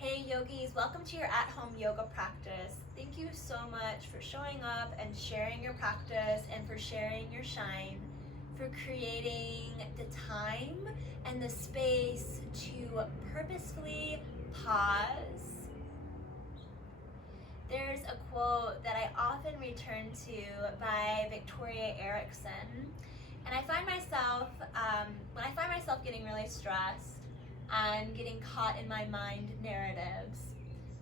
Hey yogis, welcome to your at-home yoga practice. Thank you so much for showing up and sharing your practice and for sharing your shine, for creating the time and the space to purposefully pause. There's a quote that I often return to by Victoria Erickson, and I find myself, when I find myself getting really stressed and getting caught in my mind narratives,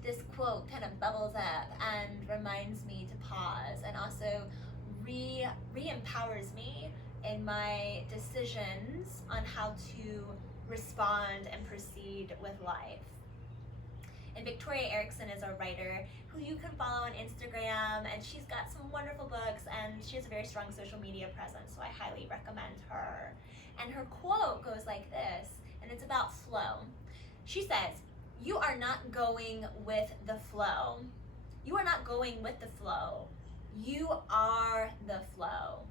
this quote kind of bubbles up and reminds me to pause and also re-empowers me in my decisions on how to respond and proceed with life. And Victoria Erickson is a writer who you can follow on Instagram, and she's got some wonderful books, and she has a very strong social media presence, so I highly recommend her. And her quote goes like this, and it's about flow. She says, "You are not going with the flow. You are not going with the flow. You are the flow.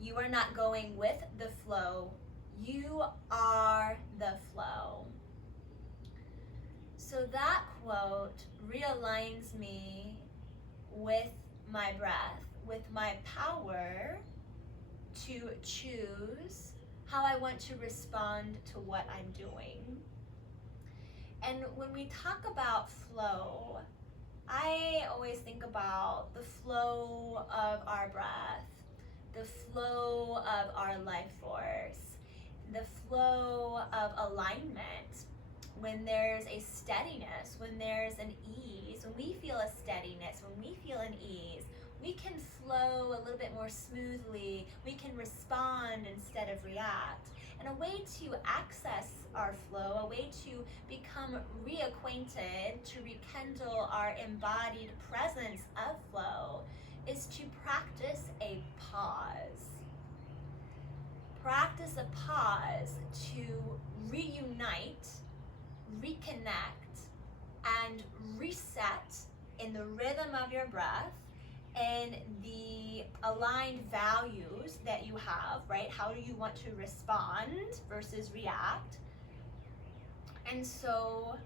You are not going with the flow. You are the flow." So that quote realigns me with my breath, with my power to choose how I want to respond to what I'm doing. And when we talk about flow, I always think about the flow of our breath, the flow of our life force, the flow of alignment. When there's a steadiness, when there's an ease, when we feel a steadiness, when we feel an ease, we can flow a little bit more smoothly. We can respond instead of react. And a way to access our flow, a way to become reacquainted, to rekindle our embodied presence of flow, is to practice a pause. Practice a pause to reunite, reconnect, and reset in the rhythm of your breath and the aligned values that you have, right? How do you want to respond versus react? And so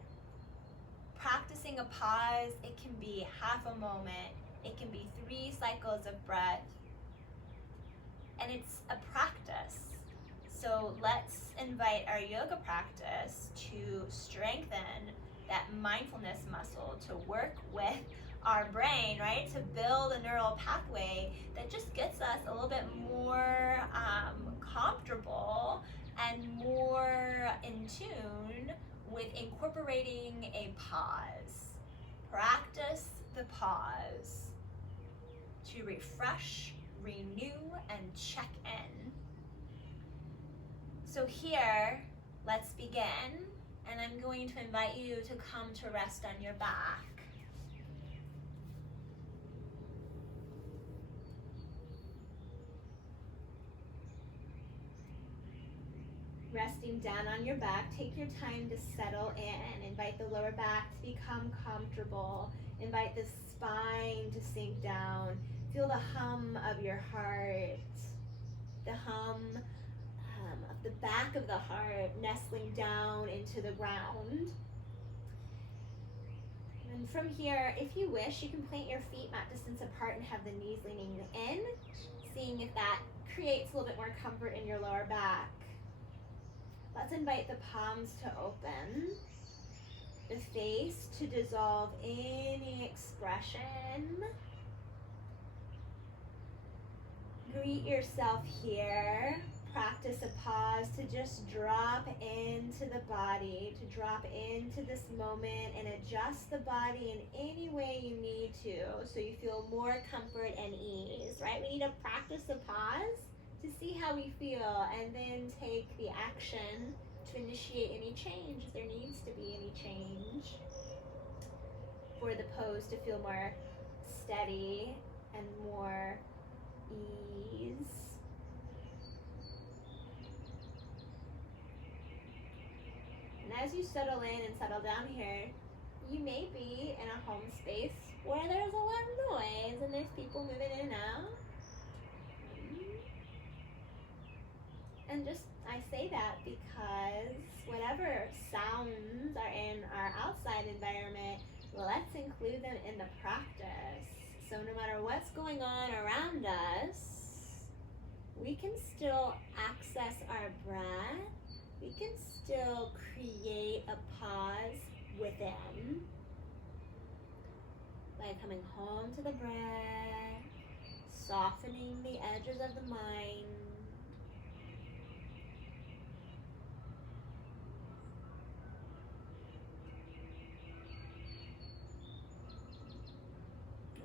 practicing a pause, it can be half a moment, it can be 3 cycles of breath, and it's a practice. So let's invite our yoga practice to strengthen that mindfulness muscle, to work with our brain, right? To build a neural pathway that just gets us a little bit more comfortable and more in tune with incorporating a pause. Practice the pause to refresh, renew, and check in. So here, let's begin, and I'm going to invite you to come to rest on your back. Resting down on your back, take your time to settle in. Invite the lower back to become comfortable. Invite the spine to sink down. Feel the hum of your heart, the hum of the back of the heart nestling down into the ground. And from here, if you wish, you can plant your feet mat distance apart and have the knees leaning in, seeing if that creates a little bit more comfort in your lower back. Let's invite the palms to open, the face to dissolve any expression. Greet yourself here. Practice a pause to just drop into the body, to drop into this moment and adjust the body in any way you need to so you feel more comfort and ease, right? We need to practice the pause to see how we feel and then take the action to initiate any change if there needs to be any change for the pose to feel more steady and more ease. And as you settle in and settle down here, you may be in a home space where there's a lot of noise and there's people moving in and out. And just, I say that because whatever sounds are in our outside environment, let's include them in the practice. So no matter what's going on around us, we can still access our breath. We can still create a pause within by coming home to the breath, softening the edges of the mind,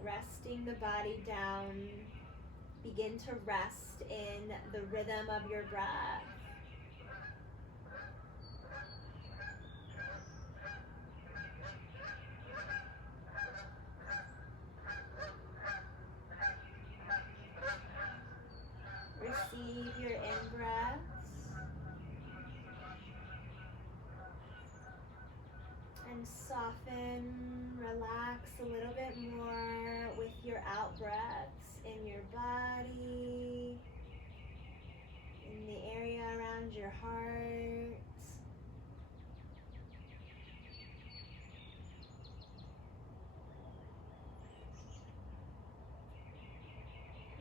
resting the body down. Begin to rest in the rhythm of your breath. Receive your in-breaths and soften, relax a little bit more with your out-breaths in your body, in the area around your heart.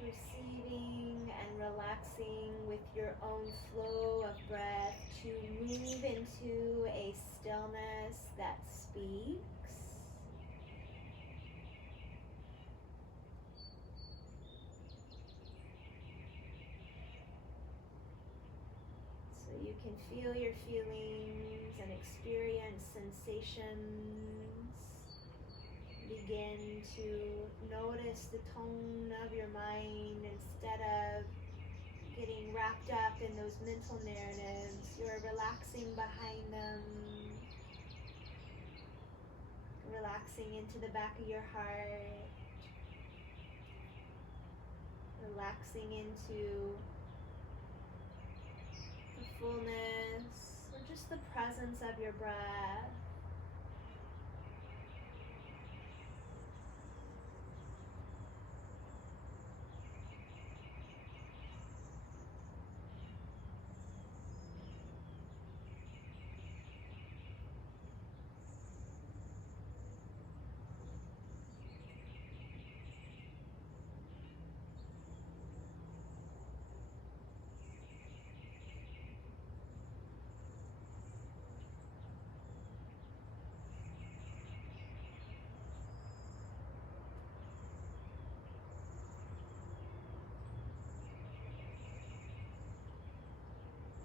Receiving and relaxing with your own flow of breath to move into a stillness that speaks. So you can feel your feelings and experience sensations. Begin to notice the tone of your mind instead of getting wrapped up in those mental narratives. You're relaxing behind them, relaxing into the back of your heart, relaxing into the fullness or just the presence of your breath.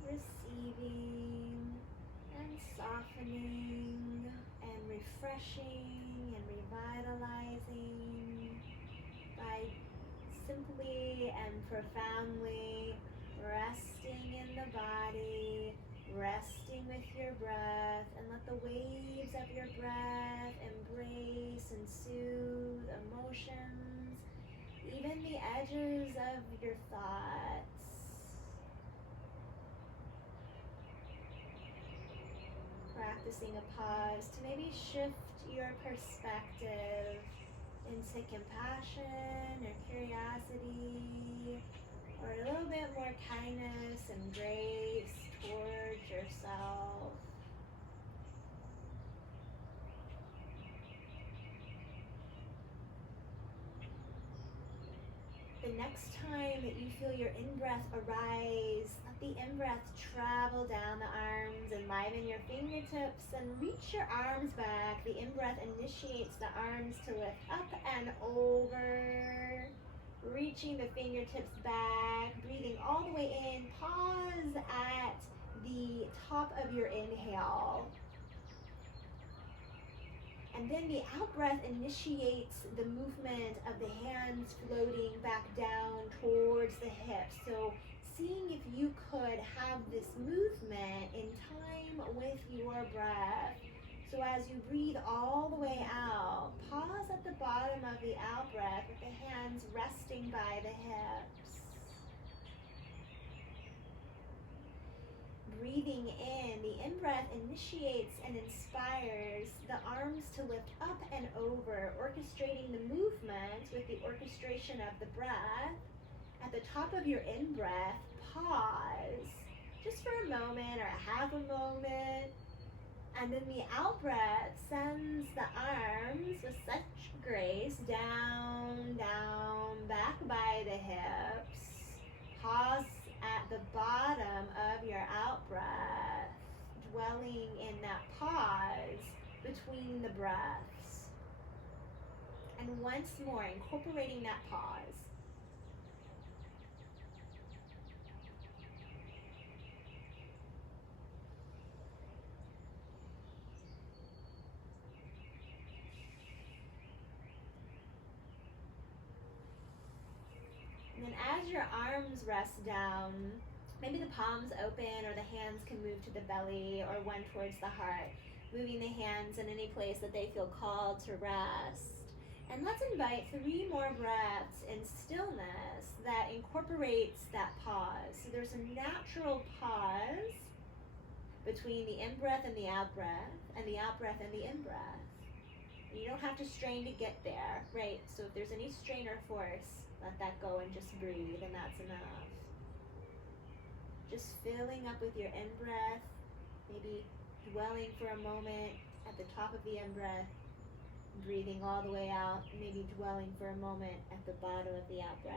Receiving and softening and refreshing and revitalizing by simply and profoundly resting in the body, resting with your breath, and let the waves of your breath embrace and soothe emotions, even the edges of your thoughts. Practicing a pause to maybe shift your perspective into compassion or curiosity, or a little bit more kindness and grace towards yourself. The next time that you feel your in-breath arise, let the in-breath travel down the arms, enliven your fingertips, and reach your arms back. The in-breath initiates the arms to lift up and over, reaching the fingertips back, breathing all the way in. Pause at the top of your inhale. And then the out-breath initiates the movement of the hands floating back down towards the hips. So seeing if you could have this movement in time with your breath. So as you breathe all the way out, pause at the bottom of the out-breath with the hands resting by the hips. Breathing in, the in-breath initiates and inspires the arms to lift up and over, orchestrating the movement with the orchestration of the breath. At the top of your in-breath, pause just for a moment or a half a moment. And then the out breath sends the arms with such grace down, down, back by the hips. Pause at the bottom of your out breath, dwelling in that pause between the breaths. And once more, incorporating that pause. And then as your arms rest down, maybe the palms open or the hands can move to the belly or one towards the heart, moving the hands in any place that they feel called to rest. And let's invite 3 more breaths in stillness that incorporates that pause. So there's a natural pause between the in-breath and the out-breath, and the out-breath and the in-breath. You don't have to strain to get there, right? So if there's any strain or force, let that go and just breathe, and that's enough. Just filling up with your in-breath, maybe dwelling for a moment at the top of the in-breath, breathing all the way out, maybe dwelling for a moment at the bottom of the out-breath.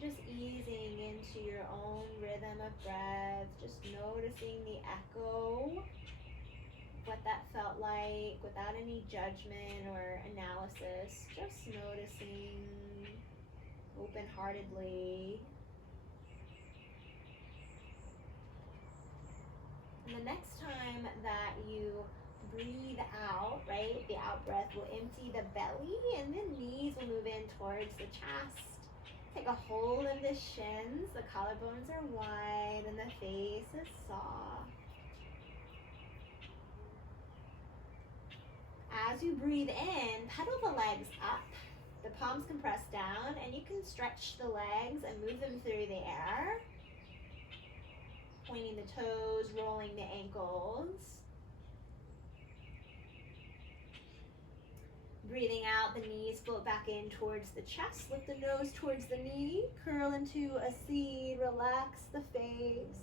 Just easing into your own rhythm of breath, just noticing the echo, what that felt like without any judgment or analysis, just noticing open-heartedly. And the next time that you breathe out, right, the out breath will empty the belly and the knees will move in towards the chest. Take a hold of the shins, the collarbones are wide, and the face is soft. As you breathe in, pedal the legs up. The palms can press down, and you can stretch the legs and move them through the air. Pointing the toes, rolling the ankles. Breathing out, the knees float back in towards the chest. Lift the nose towards the knee. Curl into a seed. Relax the face.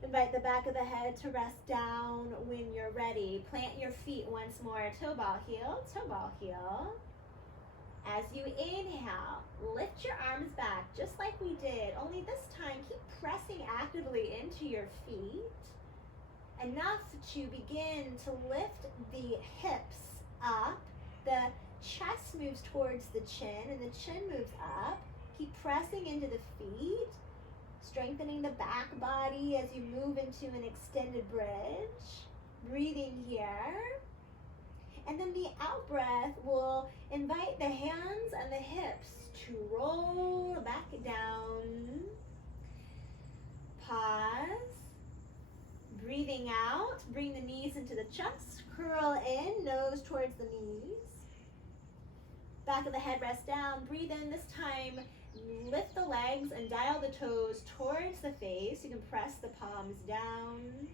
Invite the back of the head to rest down when you're ready. Plant your feet once more. Toe ball heel, toe ball heel. As you inhale, lift your arms back just like we did. Only this time, keep pressing actively into your feet. Enough to begin to lift the hips up, the chest moves towards the chin and the chin moves up. Keep pressing into the feet, strengthening the back body as you move into an extended bridge. Breathing here. And then the out breath will invite the hands and the hips to roll back down. Pause. Breathing out, bring the knees into the chest, curl in, nose towards the knees. Back of the head rest down, breathe in this time, lift the legs and dial the toes towards the face. You can press the palms down,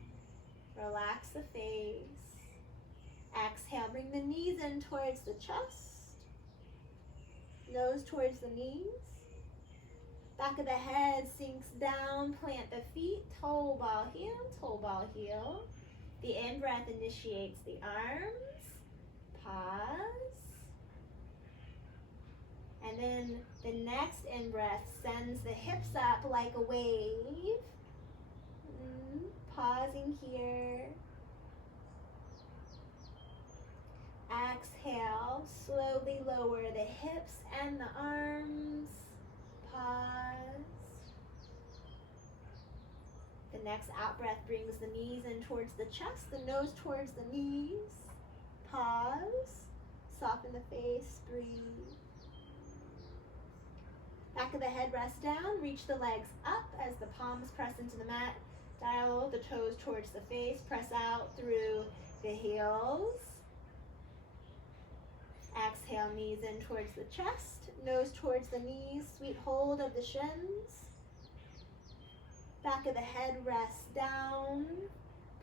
relax the face. Exhale, bring the knees in towards the chest, nose towards the knees. Back of the head sinks down, plant the feet, toe ball heel, toe ball heel. The in-breath initiates the arms, pause. And then the next in-breath sends the hips up like a wave. Pausing here. Exhale, slowly lower the hips and the arms. Pause. The next out breath brings the knees in towards the chest, the nose towards the knees. Pause. Soften the face, breathe. Back of the head rest down, reach the legs up as the palms press into the mat. Dial the toes towards the face, press out through the heels. Exhale, knees in towards the chest, nose towards the knees, sweet hold of the shins. Back of the head rests down.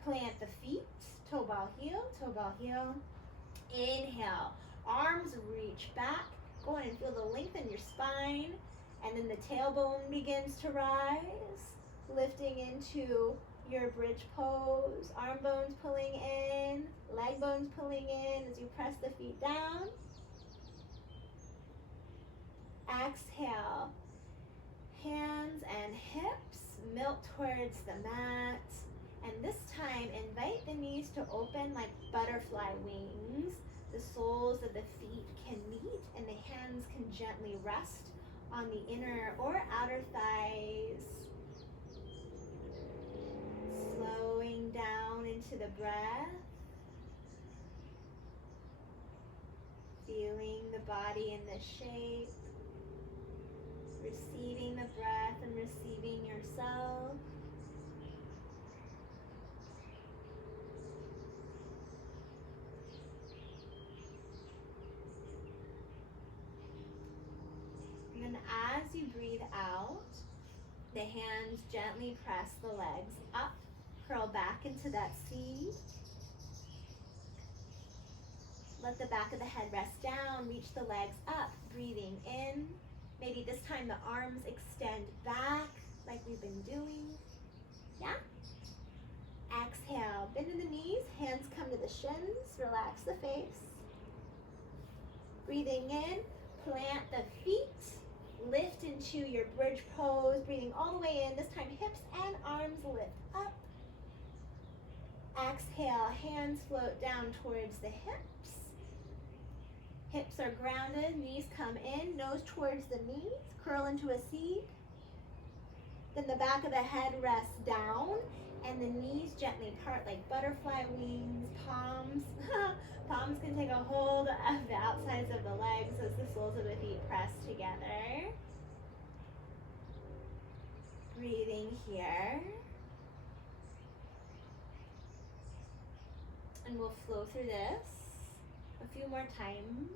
Plant the feet, toe ball heel, toe ball heel. Inhale, arms reach back. Go in and feel the length in your spine. And then the tailbone begins to rise, lifting into your bridge pose. Arm bones pulling in, leg bones pulling in as you press the feet down. Exhale, hands and hips melt towards the mat. And this time, invite the knees to open like butterfly wings. The soles of the feet can meet and the hands can gently rest on the inner or outer thighs. Slowing down into the breath. Feeling the body in the shape. Receiving the breath and receiving yourself. And as you breathe out, the hands gently press the legs up, curl back into that C. Let the back of the head rest down, reach the legs up, breathing in. Maybe this time the arms extend back like we've been doing. Yeah? Exhale, bend in the knees, hands come to the shins, relax the face. Breathing in, plant the feet. Lift into your bridge pose, breathing all the way in. This time hips and arms lift up. Exhale, hands float down towards the hips. Hips are grounded, knees come in, nose towards the knees, curl into a seat. Then the back of the head rests down and the knees gently part like butterfly wings, palms. Palms can take a hold of the outsides of the legs as the soles of the feet press together. Breathing here. And we'll flow through this a few more times.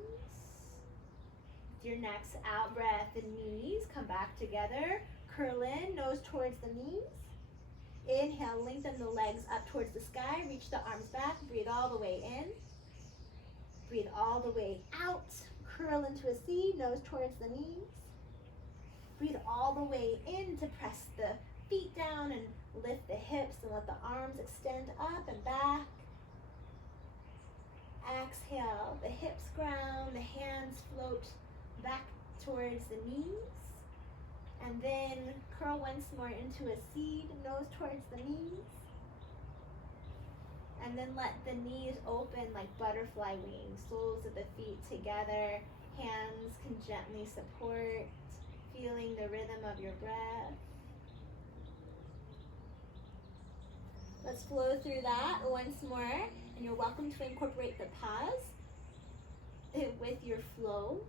With your next out breath, the knees come back together. Curl in, nose towards the knees. Inhale, lengthen the legs up towards the sky. Reach the arms back. Breathe all the way in. Breathe all the way out. Curl into a C, nose towards the knees. Breathe all the way in to press the feet down and lift the hips and let the arms extend up and back. Exhale, the hips ground, the hands float back towards the knees. And then curl once more into a seed, nose towards the knees. And then let the knees open like butterfly wings, soles of the feet together. Hands can gently support, feeling the rhythm of your breath. Let's flow through that once more. And you're welcome to incorporate the pause with your flow.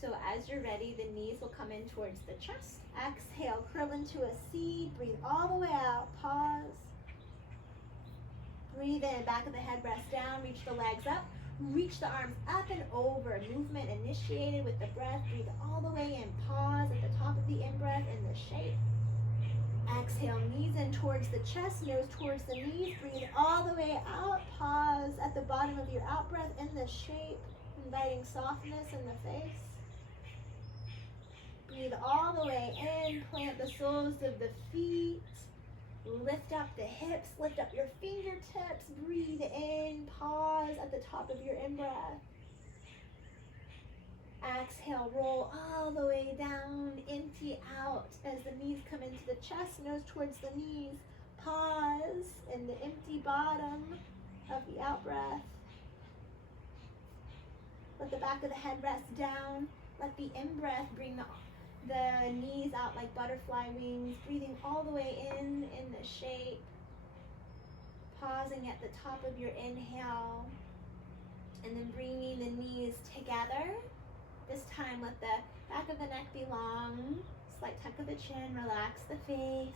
So as you're ready, the knees will come in towards the chest. Exhale, curl into a C. Breathe all the way out. Pause. Breathe in, back of the head rests down. Reach the legs up. Reach the arms up and over. Movement initiated with the breath. Breathe all the way in. Pause at the top of the in-breath in the shape. Exhale, knees in towards the chest, nose towards the knees. Breathe all the way out. Pause at the bottom of your out-breath in the shape, inviting softness in the face. Breathe all the way in. Plant the soles of the feet. Lift up the hips. Lift up your fingertips. Breathe in. Pause at the top of your in-breath. Exhale, roll all the way down, empty out as the knees come into the chest, nose towards the knees. Pause in the empty bottom of the out-breath. Let the back of the head rest down. Let the in-breath bring the knees out like butterfly wings, breathing all the way in the shape. Pausing at the top of your inhale, and then bringing the knees together. This time, let the back of the neck be long, slight tuck of the chin, relax the face.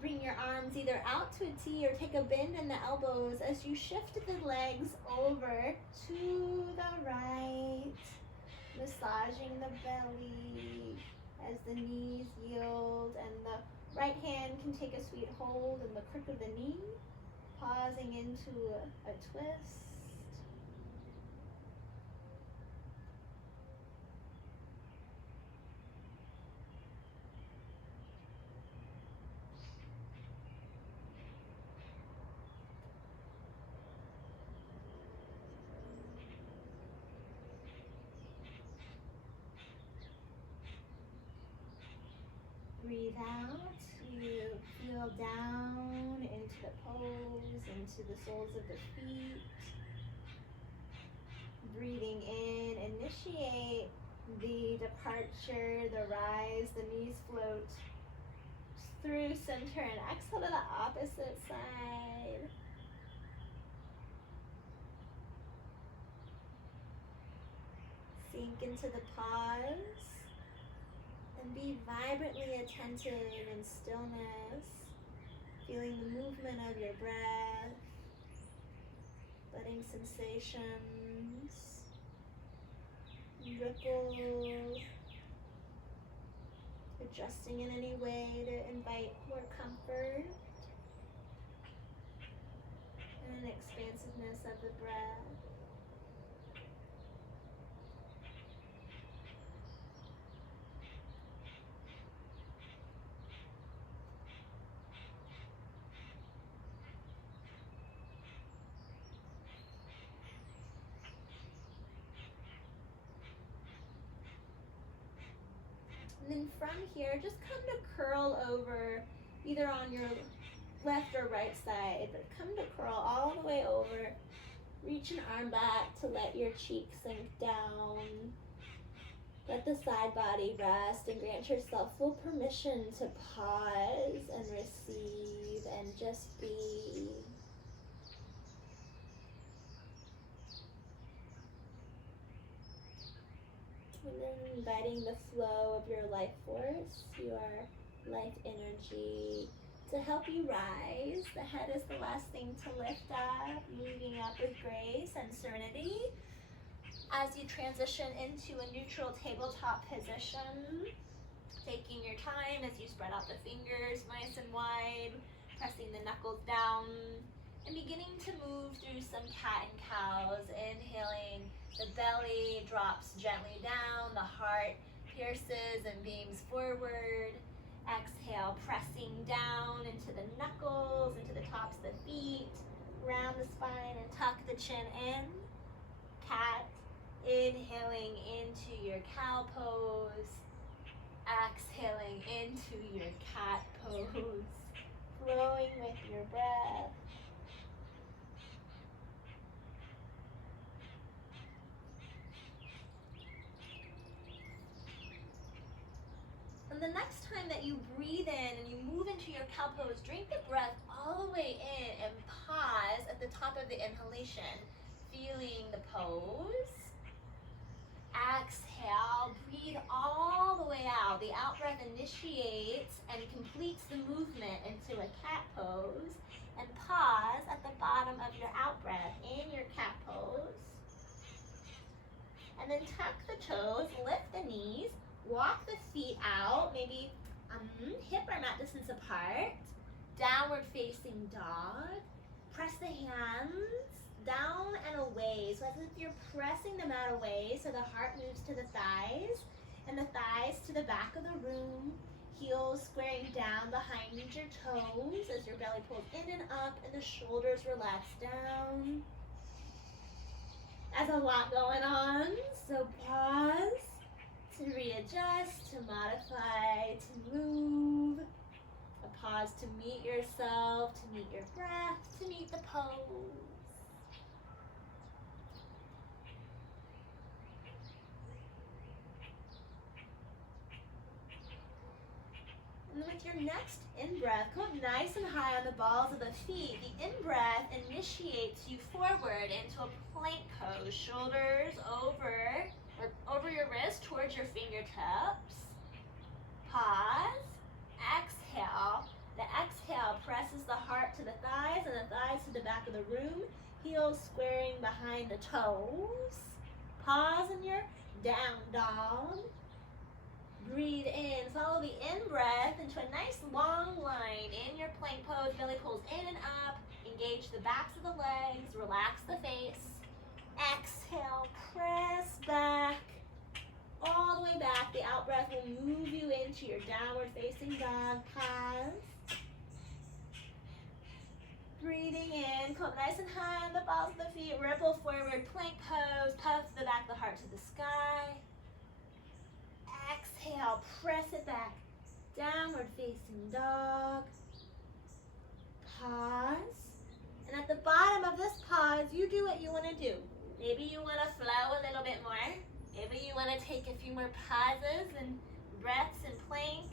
Bring your arms either out to a T or take a bend in the elbows as you shift the legs over to the right, massaging the belly as the knees yield, and the right hand can take a sweet hold in the crook of the knee, pausing into a twist. Breathe out, you feel down into the pose, into the soles of the feet. Breathing in, initiate the departure, the rise, the knees float through center, and exhale to the opposite side. Sink into the pause. And be vibrantly attentive in stillness, feeling the movement of your breath, letting sensations ripple, adjusting in any way to invite more comfort and an expansiveness of the breath. And then from here, just come to curl over either on your left or right side, but come to curl all the way over. Reach an arm back to let your cheek sink down. Let the side body rest and grant yourself full permission to pause and receive and just be. And then inviting the flow of your life force, your life energy, to help you rise. The head is the last thing to lift up, moving up with grace and serenity. As you transition into a neutral tabletop position, taking your time as you spread out the fingers nice and wide, pressing the knuckles down, and beginning to move through some cat and cows. Inhaling, the belly drops gently down, the heart pierces and beams forward. Exhale, pressing down into the knuckles, into the tops of the feet, round the spine and tuck the chin in. Cat, inhaling into your cow pose, exhaling into your cat pose, flowing with your breath. And the next time that you breathe in and you move into your cow pose, drink the breath all the way in and pause at the top of the inhalation, feeling the pose. Exhale, breathe all the way out. The out breath initiates and completes the movement into a cat pose. And pause at the bottom of your out breath in your cat pose. And then tuck the toes, lift the knees, walk the feet out, maybe hip or mat distance apart. Downward facing dog. Press the hands down and away, so as if you're pressing the mat away, so the heart moves to the thighs, and the thighs to the back of the room, heels squaring down behind your toes as your belly pulls in and up, and the shoulders relax down. There's a lot going on, so pause to readjust, to modify, to move. A pause to meet yourself, to meet your breath, to meet the pose. And then with your next in-breath, come up nice and high on the balls of the feet. The in-breath initiates you forward into a plank pose. Shoulders over your wrist towards your fingertips. Pause. Exhale. The exhale of the room, heels squaring behind the toes. Pause in your down dog. Breathe in, follow the in-breath into a nice long line in your plank pose. Belly pulls in and up. Engage the backs of the legs, relax the face. Exhale, press back, all the way back. The out breath will move you into your downward facing dog. Pause. Breathing in, come nice and high on the balls of the feet, ripple forward, plank pose, puff the back of the heart to the sky. Exhale, press it back, downward facing dog. Pause. And at the bottom of this pause, you do what you want to do. Maybe you want to flow a little bit more. Maybe you want to take a few more pauses and breaths and plank.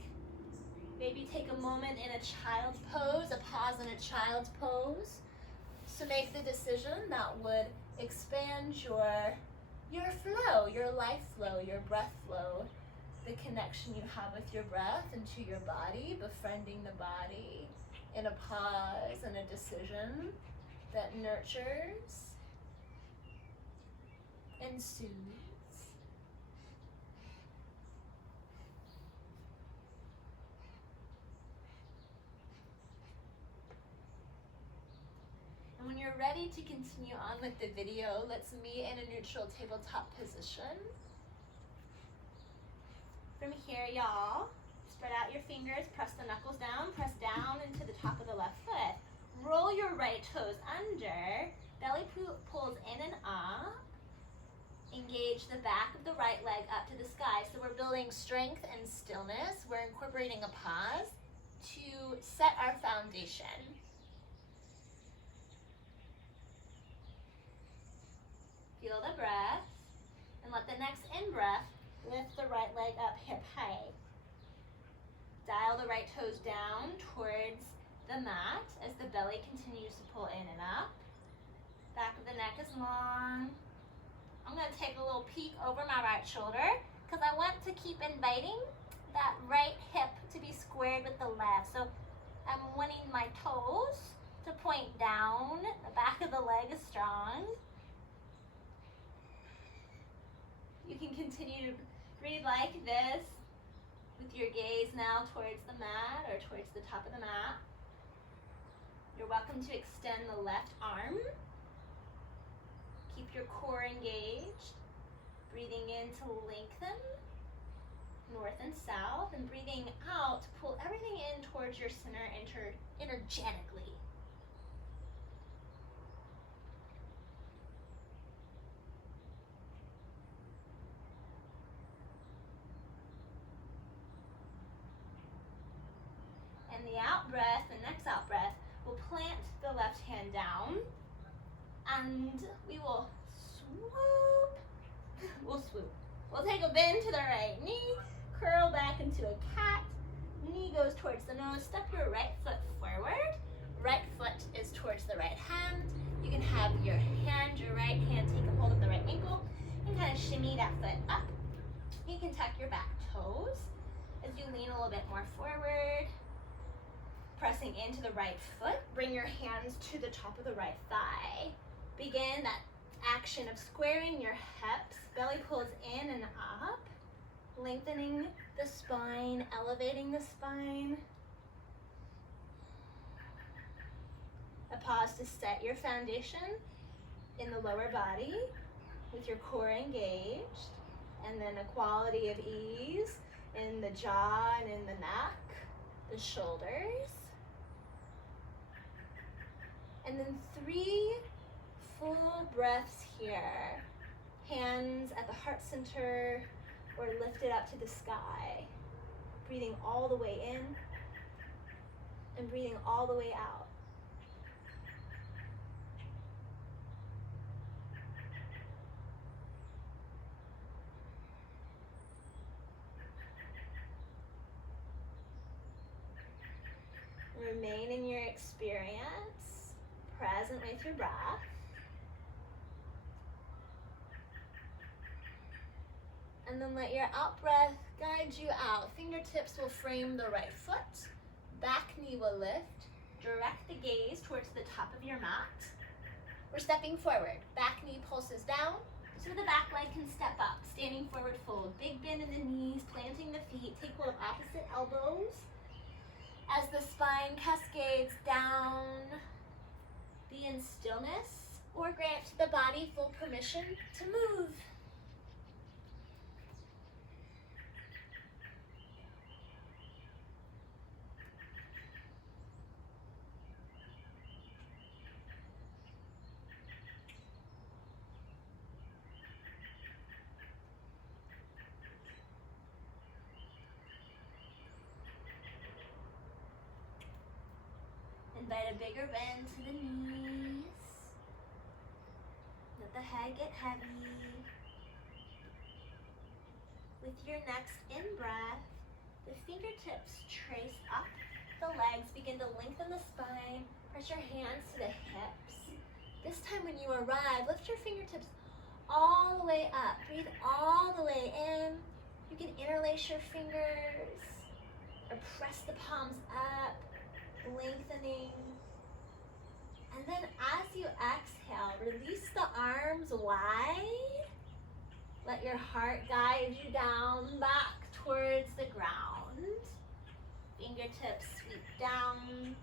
Maybe take a moment in a child's pose, a pause in a child's pose. So make the decision that would expand your flow, your life flow, your breath flow, the connection you have with your breath into your body, befriending the body in a pause and a decision that nurtures and soothes. And when you're ready to continue on with the video, let's meet in a neutral tabletop position. From here, y'all, spread out your fingers, press the knuckles down, press down into the top of the left foot. Roll your right toes under, belly pulls in and up. Engage the back of the right leg up to the sky. So we're building strength and stillness. We're incorporating a pause to set our foundation. Feel the breath, and let the next in-breath lift the right leg up hip height. Dial the right toes down towards the mat as the belly continues to pull in and up. Back of the neck is long. I'm going to take a little peek over my right shoulder because I want to keep inviting that right hip to be squared with the left. So I'm wanting my toes to point down. The back of the leg is strong. You can continue to breathe like this with your gaze now towards the mat or towards the top of the mat. You're welcome to extend the left arm. Keep your core engaged. Breathing in to lengthen, north and south, and breathing out to pull everything in towards your center energetically. And the out breath, the next out breath, we'll plant the left hand down and we will swoop. We'll take a bend to the right knee, curl back into a cat. Knee goes towards the nose. Step your right foot forward. Right foot is towards the right hand. You can have your right hand take a hold of the right ankle and kind of shimmy that foot up. You can tuck your back toes as you lean a little bit more forward. Pressing into the right foot, bring your hands to the top of the right thigh. Begin that action of squaring your hips, belly pulls in and up, lengthening the spine, elevating the spine. A pause to set your foundation in the lower body with your core engaged, and then a quality of ease in the jaw and in the neck, the shoulders. And then 3 full breaths here. Hands at the heart center or lifted up to the sky. Breathing all the way in and breathing all the way out. Remain in your experience, present with your breath. And then let your out breath guide you out. Fingertips will frame the right foot. Back knee will lift. Direct the gaze towards the top of your mat. We're stepping forward. Back knee pulses down, so the back leg can step up. Standing forward fold. Big bend in the knees, planting the feet. Take hold of opposite elbows as the spine cascades down. Be in stillness or grant the body full permission to move. Invite a bigger bend to the knees. Let the head get heavy. With your next in-breath, the fingertips trace up the legs. Begin to lengthen the spine. Press your hands to the hips. This time when you arrive, lift your fingertips all the way up. Breathe all the way in. You can interlace your fingers or press the palms up, lengthening. And then as you exhale, release the arms wide. Let your heart guide you down back towards the ground. Fingertips sweep down.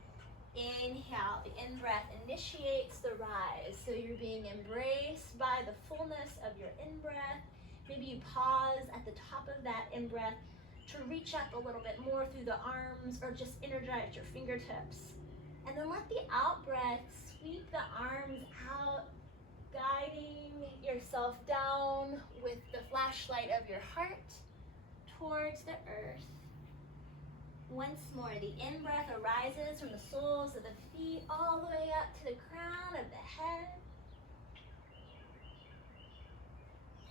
Inhale, the in-breath initiates the rise. So you're being embraced by the fullness of your in-breath. Maybe you pause at the top of that in-breath to reach up a little bit more through the arms or just energize your fingertips. And then let the out-breath sweep the arms out, guiding yourself down with the flashlight of your heart towards the earth. Once more, the in-breath arises from the soles of the feet all the way up to the crown of the head.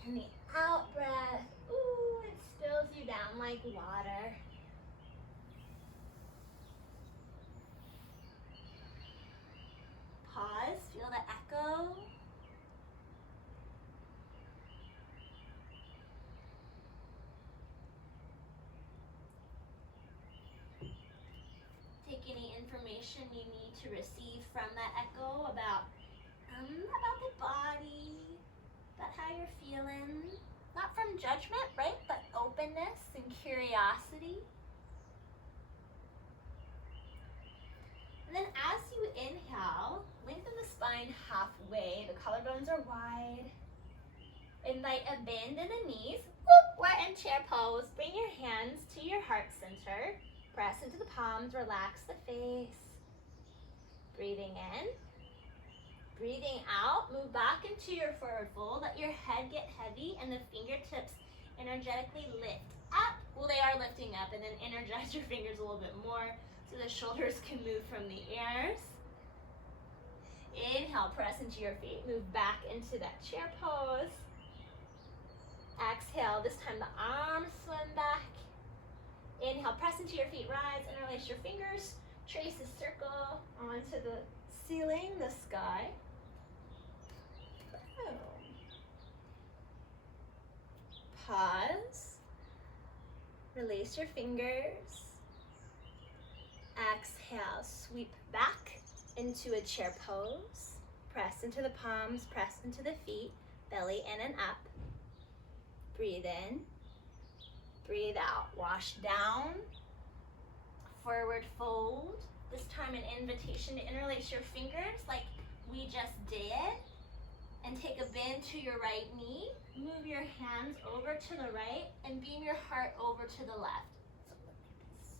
And the out-breath, ooh, it spills you down like water. Pause, feel the echo. Take any information you need to receive from that echo about the body, about how you're feeling. Not from judgment, right? But openness and curiosity. And then as you inhale, lengthen the spine halfway. The collarbones are wide. Invite a bend in the knees. We're in chair pose. Bring your hands to your heart center. Press into the palms. Relax the face. Breathing in. Breathing out. Move back into your forward fold. Let your head get heavy and the fingertips energetically lift up. Well, they are lifting up, and then energize your fingers a little bit more so the shoulders can move from the ears. Inhale, press into your feet. Move back into that chair pose. Exhale, this time the arms swim back. Inhale, press into your feet, rise, interlace your fingers. Trace a circle onto the ceiling, the sky. Boom. Pause. Release your fingers. Exhale, sweep back into a chair pose. Press into the palms, press into the feet, belly in and up. Breathe in, breathe out. Wash down, forward fold. This time an invitation to interlace your fingers like we just did. And take a bend to your right knee. Move your hands over to the right and beam your heart over to the left. So look like this.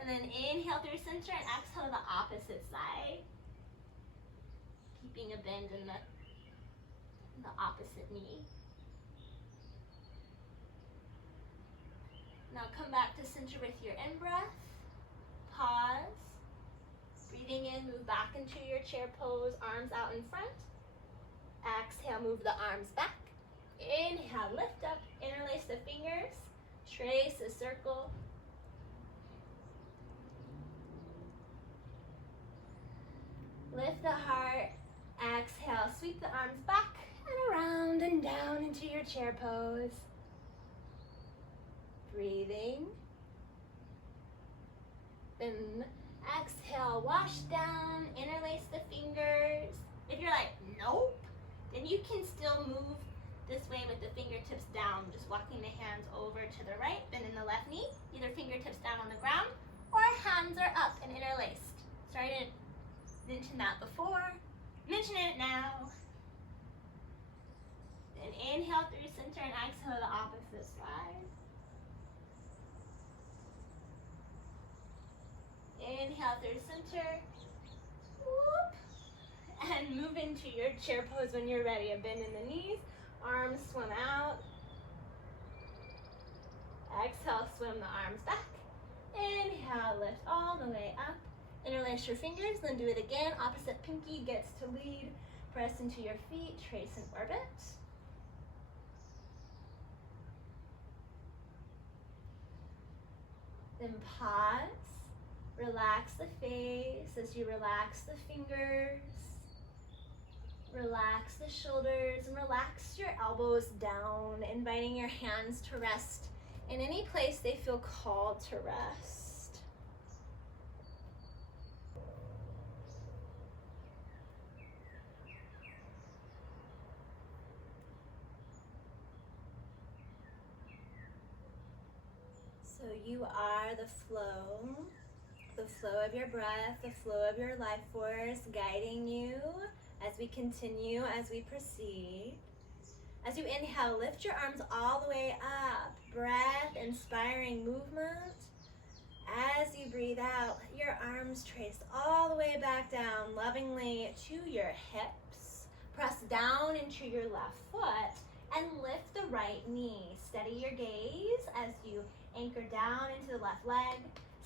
And then inhale through center and exhale to the opposite side. Keeping a bend in the opposite knee. Now come back to center with your in-breath. Pause. Breathing in, move back into your chair pose, arms out in front. Exhale, move the arms back. Inhale, lift up, interlace the fingers, trace a circle. Lift the heart, exhale, sweep the arms back and around and down into your chair pose. Breathing. Then Exhale, wash down, interlace the fingers. If you're like, nope, then you can still move this way with the fingertips down, just walking the hands over to the right, bending the left knee, either fingertips down on the ground, or hands are up and interlaced. Sorry I didn't mention that before. Mention it now. Then inhale through center and exhale the opposite side. Inhale through center. Whoop. And move into your chair pose when you're ready. A bend in the knees, arms swim out. Exhale, swim the arms back. Inhale, lift all the way up. Interlace your fingers, then do it again. Opposite pinky gets to lead. Press into your feet, trace an orbit. Then pause. Relax the face as you relax the fingers. Relax the shoulders and relax your elbows down, inviting your hands to rest in any place they feel called to rest. So you are the flow of your breath, the flow of your life force guiding you as we continue, as we proceed. As you inhale, lift your arms all the way up. Breath, inspiring movement. As you breathe out, let your arms trace all the way back down, lovingly to your hips. Press down into your left foot and lift the right knee. Steady your gaze as you anchor down into the left leg.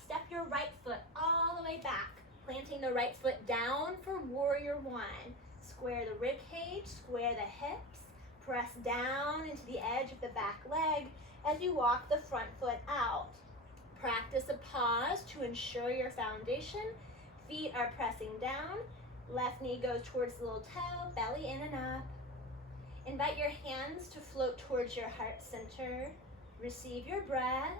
Step your right foot all the way back, planting the right foot down for warrior one. Square the rib cage, square the hips, press down into the edge of the back leg as you walk the front foot out. Practice a pause to ensure your foundation. Feet are pressing down. Left knee goes towards the little toe, belly in and up. Invite your hands to float towards your heart center. Receive your breath.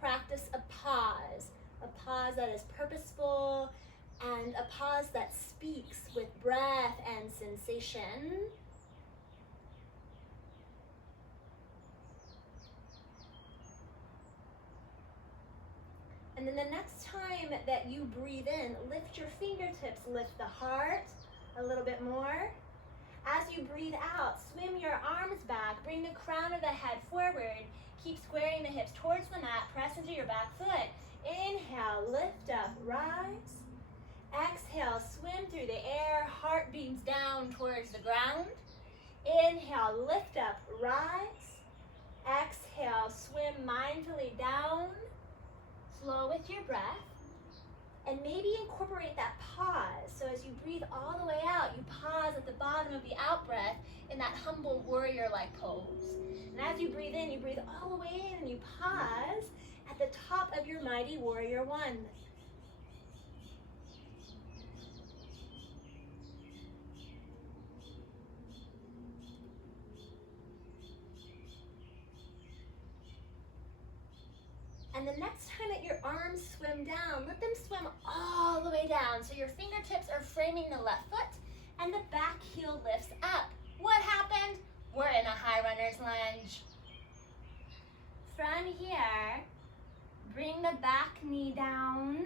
Practice a pause that is purposeful and a pause that speaks with breath and sensation. And then the next time that you breathe in, lift your fingertips, lift the heart a little bit more. As you breathe out, swim your arms back, bring the crown of the head forward. Keep squaring the hips towards the mat, press into your back foot. Inhale, lift up, rise. Exhale, swim through the air, heart beams down towards the ground. Inhale, lift up, rise. Exhale, swim mindfully down. Flow with your breath. And maybe incorporate that pause. So as you breathe all the way out, you pause at the bottom of the out breath in that humble warrior-like pose. And as you breathe in, you breathe all the way in and you pause at the top of your mighty warrior one. And the next time that your arms swim down, let them swim all the way down. So your fingertips are framing the left foot and the back heel lifts up. What happened? We're in a high runner's lunge. From here, bring the back knee down.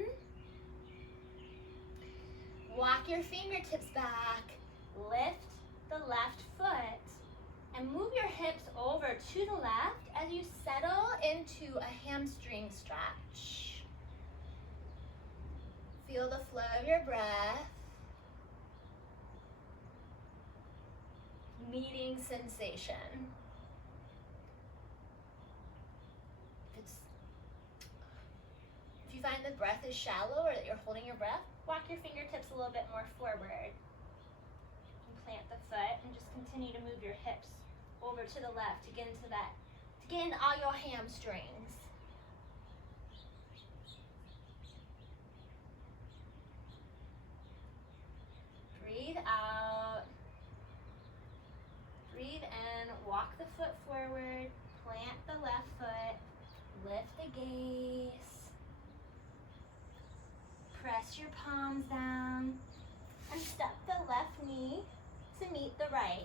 Walk your fingertips back. Lift the left foot. And move your hips over to the left as you settle into a hamstring stretch. Feel the flow of your breath. Meeting sensation. If you find the breath is shallow or that you're holding your breath, walk your fingertips a little bit more forward. Plant the foot and just continue to move your hips over to the left to get into that, to get into all your hamstrings. Breathe out. Breathe in, walk the foot forward, plant the left foot, lift the gaze. Press your palms down and step the left knee to meet the right.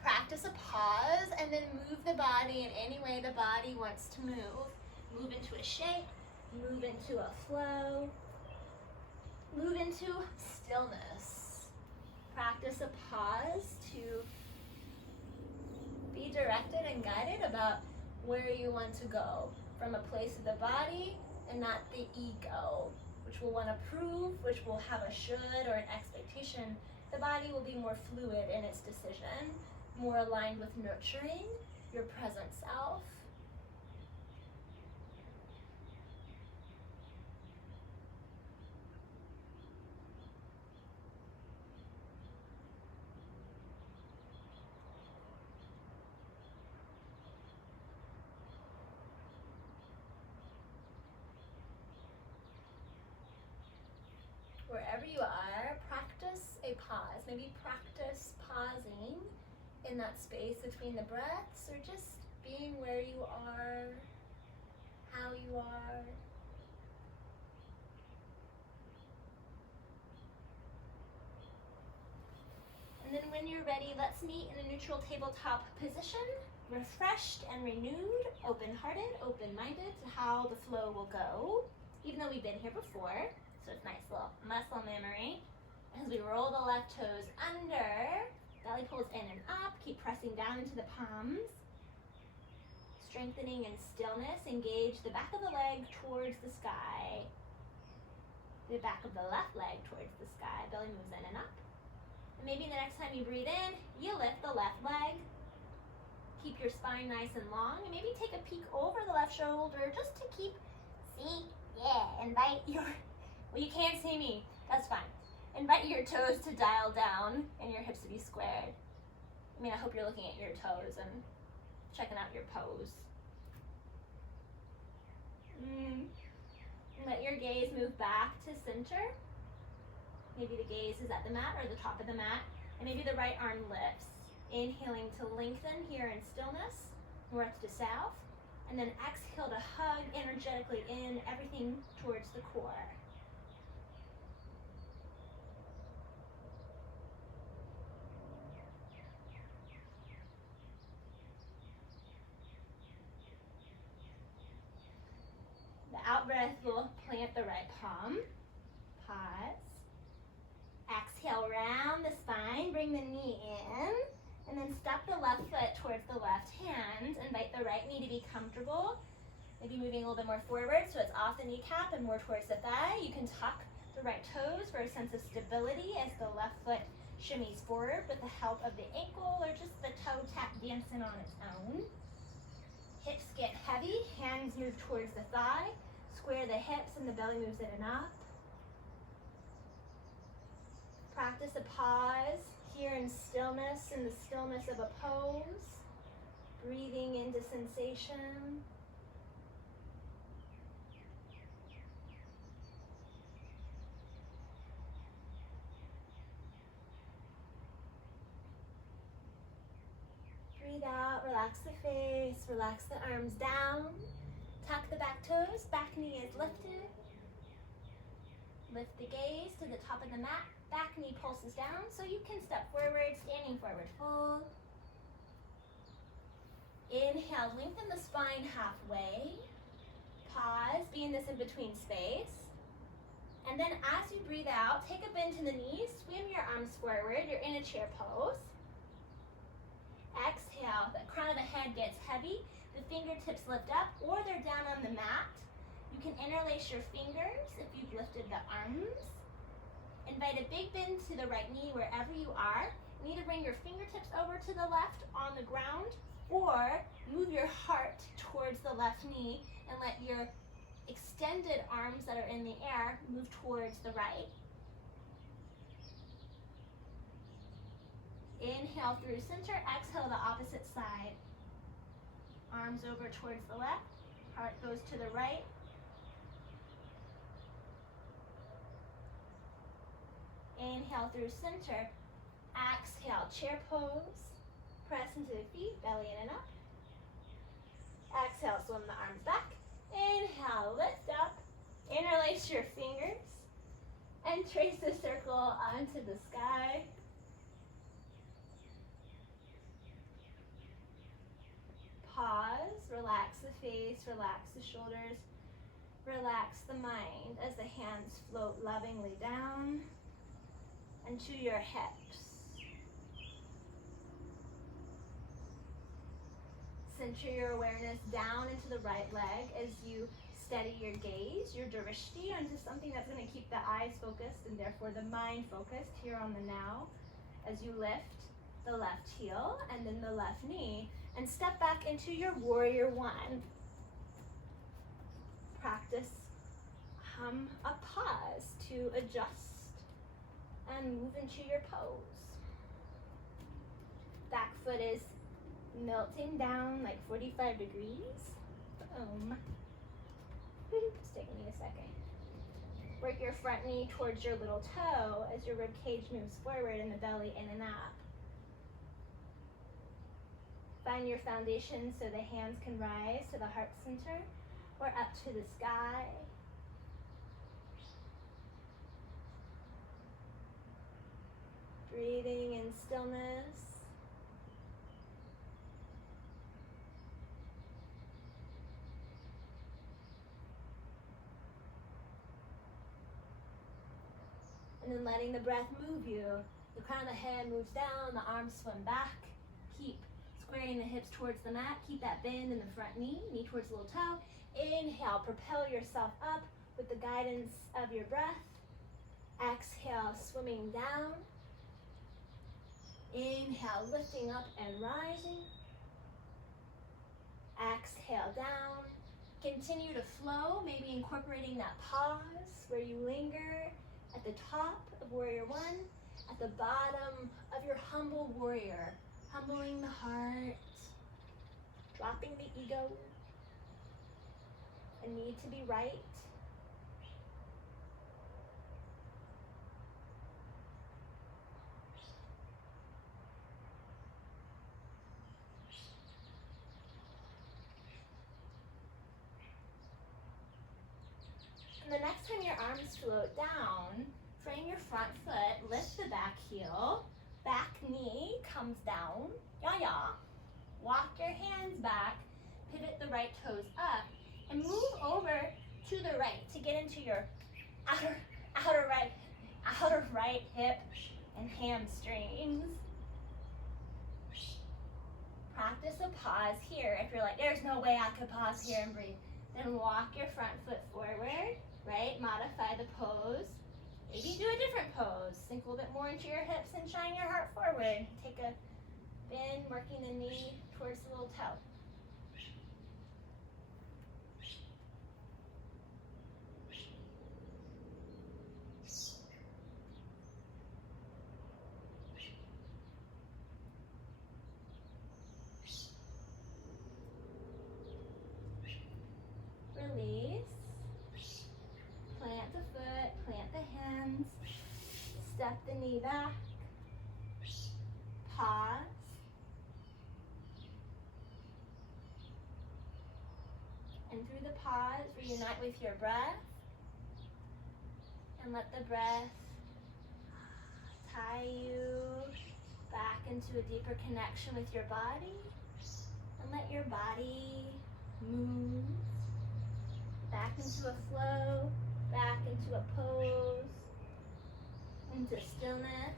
Practice a pause and then move the body in any way the body wants to move. Move into a shape, move into a flow, move into stillness. Practice a pause to be directed and guided about where you want to go from a place of the body and not the ego, which will want to prove, which will have a should or an expectation. The body will be more fluid in its decision, more aligned with nurturing your present self. Wherever you are, practice a pause. Maybe practice pausing in that space between the breaths, or just being where you are, how you are. And then when you're ready, let's meet in a neutral tabletop position, refreshed and renewed, open-hearted, open-minded to how the flow will go, even though we've been here before. So it's nice little muscle memory. As we roll the left toes under, belly pulls in and up, keep pressing down into the palms. Strengthening in stillness, engage the back of the leg towards the sky. The back of the left leg towards the sky, belly moves in and up. And maybe the next time you breathe in, you lift the left leg. Keep your spine nice and long, and maybe take a peek over the left shoulder just to keep, invite your, well, you can't see me, that's fine. Invite your toes to dial down and your hips to be squared. I mean, I hope you're looking at your toes and checking out your pose. Let your gaze move back to center. Maybe the gaze is at the mat or the top of the mat, and maybe the right arm lifts. Inhaling to lengthen here in stillness, north to south, and then exhale to hug energetically in everything towards the core. The out breath will plant the right palm. Pause. Exhale, round the spine, bring the knee in, and then step the left foot towards the left hand. Invite the right knee to be comfortable. Maybe moving a little bit more forward so it's off the kneecap and more towards the thigh. You can tuck the right toes for a sense of stability as the left foot shimmies forward with the help of the ankle or just the toe tap dancing on its own. Hips get heavy, hands move towards the thigh. Square the hips and the belly moves in and up. Practice a pause here in stillness, in the stillness of a pose. Breathing into sensation. Breathe out, relax the face, relax the arms down. Tuck the back toes, back knee is lifted. Lift the gaze to the top of the mat, back knee pulses down so you can step forward, standing forward fold. Inhale, lengthen the spine halfway. Pause, be in this in-between space. And then as you breathe out, take a bend to the knees, swim your arms forward, you're in a chair pose. Exhale, the crown of the head gets heavy, the fingertips lift up or they're down on the mat. You can interlace your fingers if you've lifted the arms. Invite a big bend to the right knee wherever you are. You need to bring your fingertips over to the left on the ground or move your heart towards the left knee and let your extended arms that are in the air move towards the right. Inhale through center, exhale the opposite side. Arms over towards the left, heart goes to the right. Inhale through center, exhale, chair pose. Press into the feet, belly in and up. Exhale, swim the arms back. Inhale, lift up. Interlace your fingers. And trace a circle onto the sky. Pause, relax the face, relax the shoulders, relax the mind as the hands float lovingly down and to your hips. Center your awareness down into the right leg as you steady your gaze, your drishti, onto something that's going to keep the eyes focused and therefore the mind focused here on the now as you lift the left heel and then the left knee and step back into your warrior one. Practice a pause to adjust and move into your pose. Back foot is melting down like 45 degrees. Boom. It's taking me a second. Work your front knee towards your little toe as your rib cage moves forward and the belly in and up. Find your foundation so the hands can rise to the heart center or up to the sky. Breathing in stillness. And then letting the breath move you. The crown of the head moves down, the arms swim back. Keep squaring the hips towards the mat. Keep that bend in the front knee, knee towards the little toe. Inhale, propel yourself up with the guidance of your breath. Exhale, swimming down. Inhale, lifting up and rising. Exhale, down. Continue to flow, maybe incorporating that pause where you linger at the top of warrior one, at the bottom of your humble warrior, humbling the heart, dropping the ego, a need to be right. And the next time your arms float down, frame your front foot, lift the back heel, back knee comes down, ya. Walk your hands back, pivot the right toes up, and move over to the right to get into your outer right hip and hamstrings. Practice a pause here. If you're like, there's no way I could pause here and breathe, then walk your front foot forward, right? Modify the pose. Maybe do a different pose. Sink a little bit more into your hips and shine your heart forward. Take a bend, working the knee towards the little toe. Release. Plant the foot, plant the hands. Step the knee back. Pause. And through the pause, reunite with your breath. And let the breath tie you back into a deeper connection with your body. And let your body move back into a flow, back into a pose, into stillness.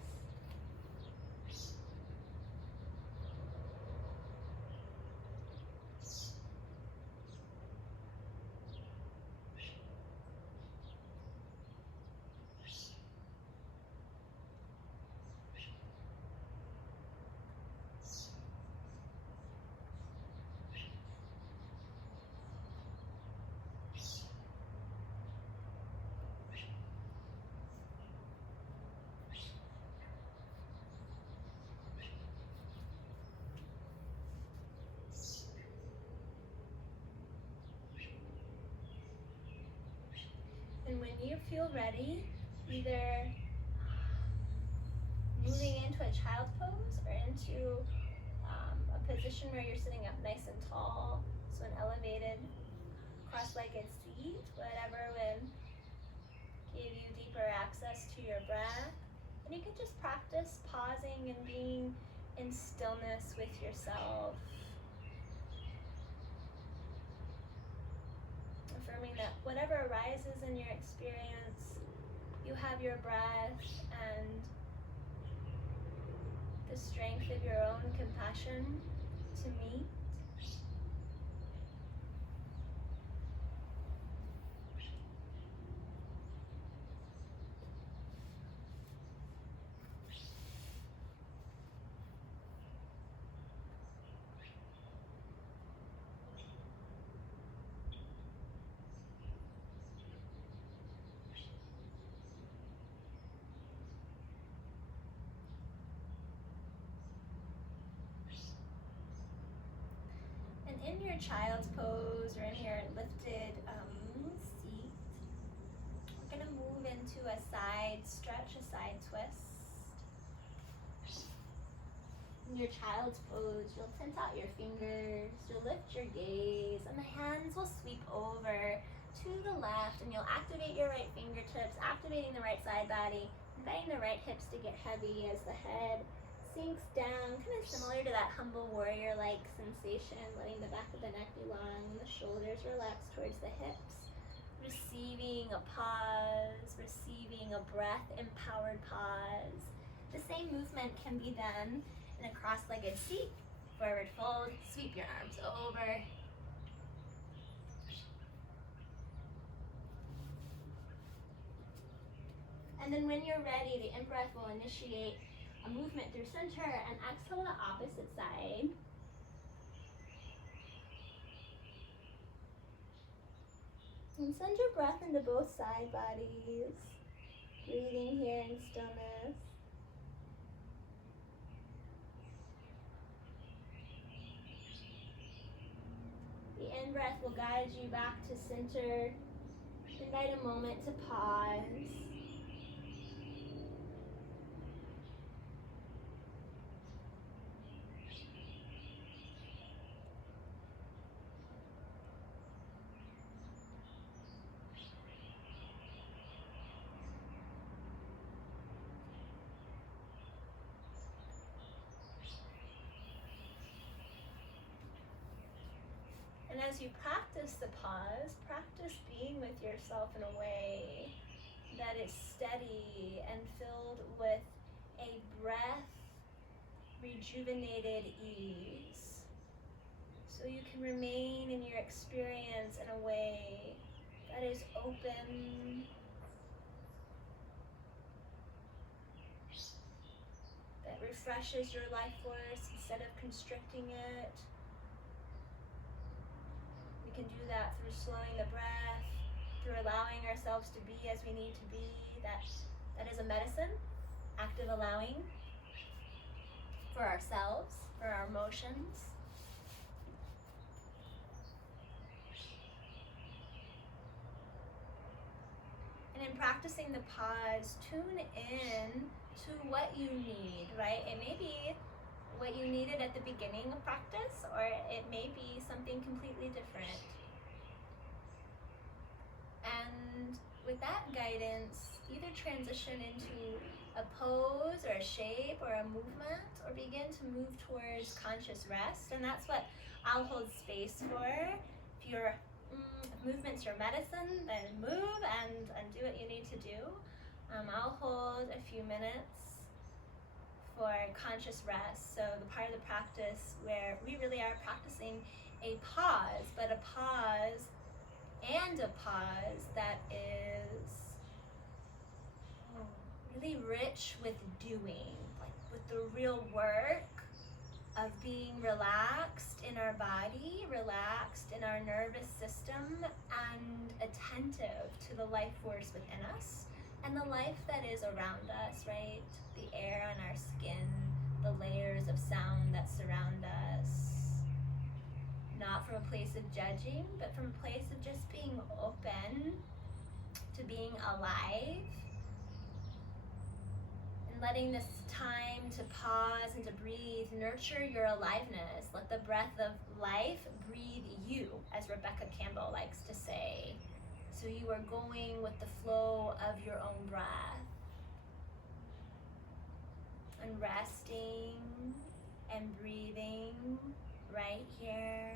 And when you feel ready, either moving into a child's pose or into a position where you're sitting up nice and tall, so an elevated cross-legged seat, whatever would give you deeper access to your breath. And you can just practice pausing and being in stillness with yourself. Affirming that whatever arises in your experience, you have your breath and the strength of your own compassion to meet. In your child's pose or in your lifted seat, we're going to move into a side stretch, a side twist. In your child's pose, you'll tint out your fingers, you'll lift your gaze, and the hands will sweep over to the left, and you'll activate your right fingertips, activating the right side body, inviting the right hips to get heavy as the head sinks down, kind of similar to that humble warrior-like sensation, letting the back of the neck be long, the shoulders relax towards the hips, receiving a pause, receiving a breath-empowered pause. The same movement can be done in a cross-legged seat, forward fold, sweep your arms over. And then when you're ready, the in-breath will initiate a movement through center and exhale the opposite side. And send your breath into both side bodies, breathing here in stillness. The in-breath will guide you back to center. Invite a moment to pause. And as you practice the pause, practice being with yourself in a way that is steady and filled with a breath rejuvenated ease. So you can remain in your experience in a way that is open, that refreshes your life force instead of constricting it. We can do that through slowing the breath, through allowing ourselves to be as we need to be. That is a medicine, active allowing for ourselves, for our emotions. And in practicing the pause, tune in to what you need, right? It may be what you needed at the beginning of practice, or it may be something completely different. And with that guidance, either transition into a pose or a shape or a movement, or begin to move towards conscious rest. And that's what I'll hold space for. If your movement's your medicine, then move and do what you need to do. I'll hold a few minutes for conscious rest. So the part of the practice where we really are practicing a pause, but a pause and a pause that is really rich with doing, like with the real work of being relaxed in our body, relaxed in our nervous system, and attentive to the life force within us and the life that is around us, right? The air on our skin, the layers of sound that surround us. Not from a place of judging, but from a place of just being open to being alive. And letting this time to pause and to breathe nurture your aliveness. Let the breath of life breathe you, as Rebecca Campbell likes to say. So you are going with the flow of your own breath and resting and breathing right here.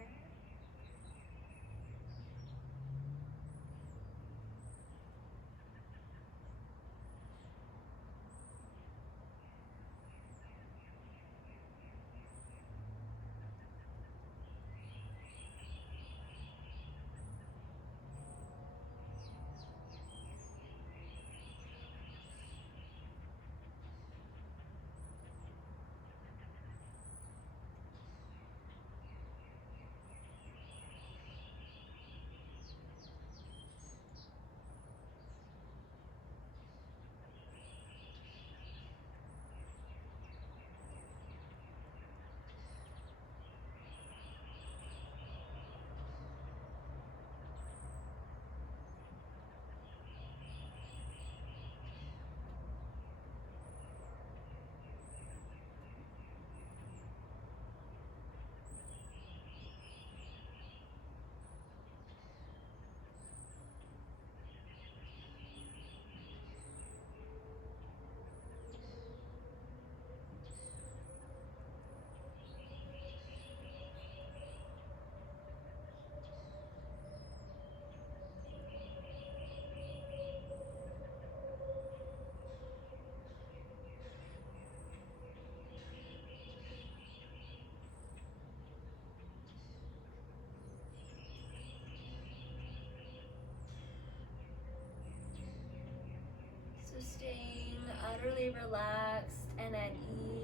So staying utterly relaxed and at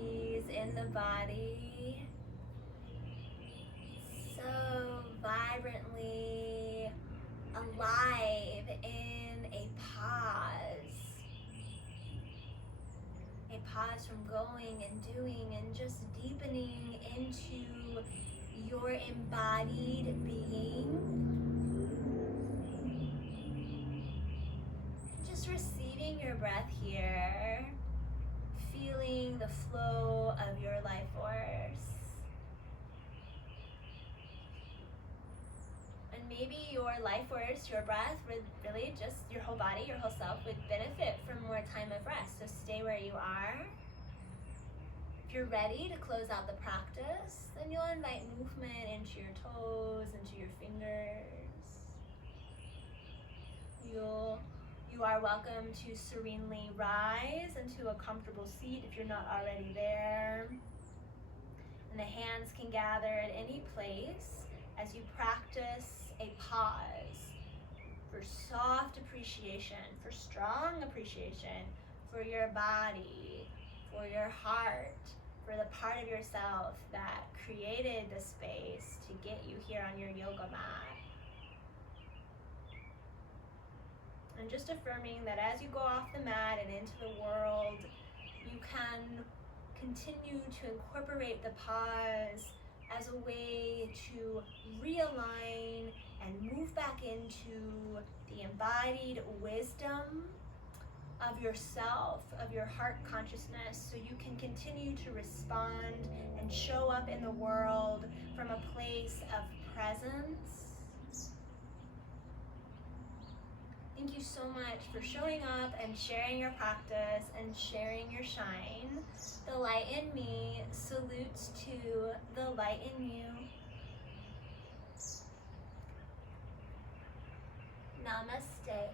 ease in the body. So vibrantly alive in a pause. A pause from going and doing and just deepening into your embodied being. Just receiving your breath here, feeling the flow of your life force. And maybe your life force, your breath, would really just your whole body, your whole self would benefit from more time of rest. So stay where you are. If you're ready to close out the practice, then you'll invite movement into your toes, into your fingers. You are welcome to serenely rise into a comfortable seat if you're not already there. And the hands can gather at any place as you practice a pause for soft appreciation, for strong appreciation for your body, for your heart, for the part of yourself that created the space to get you here on your yoga mat. And just affirming that as you go off the mat and into the world, you can continue to incorporate the pause as a way to realign and move back into the embodied wisdom of yourself, of your heart consciousness, so you can continue to respond and show up in the world from a place of presence. Thank you so much for showing up and sharing your practice and sharing your shine. The light in me salutes to the light in you. Namaste.